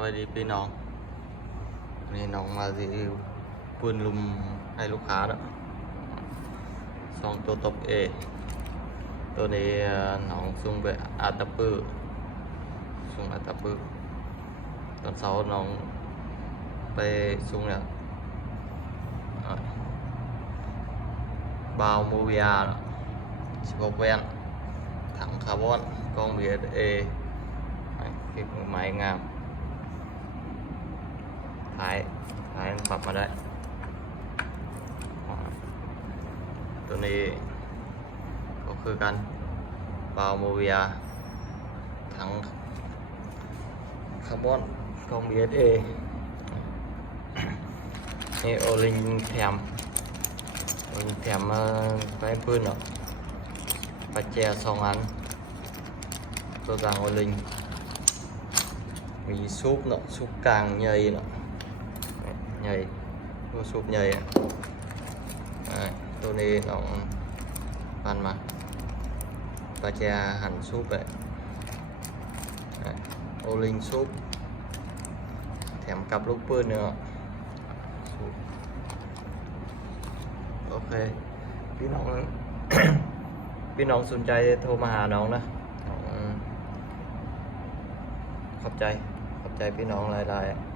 วัสดีพี่น้องนี่น้องมารีวิวปืนลุมให้ลูกค้าแล้วสองตัวตบเอตัวนี้น้องซุ่งไปอาตาปื้อซุ่งอาตาปื้อตอนเช้าน้องไปซุ่งเนี่ยบาวโมเวีย16 แวนถังคาร์บอนกล้อง BSA คลิปไม้งามท้ายปรับมาได้ตัวนี้ก็คือกันบาวโมเวียถังคาร์บอนกล้อง BSA นี่โอลิงแถมมาไปปืนเนาะปัจเจก2 อันตัวกลางโอลิงมีซุปเนาะซุปกลางใหญ่เนาะใหญ่ตัวซุปใหญ่ตัวนี้น้องปั้นมาปัจเจกหั่นซุปเลยโอลิงซุปแถมกับลูกปืนเนาะโอเคพี่น้อง พี่น้องสนใจโทรมาหาน้องนะขอบใจพี่น้องหลายๆ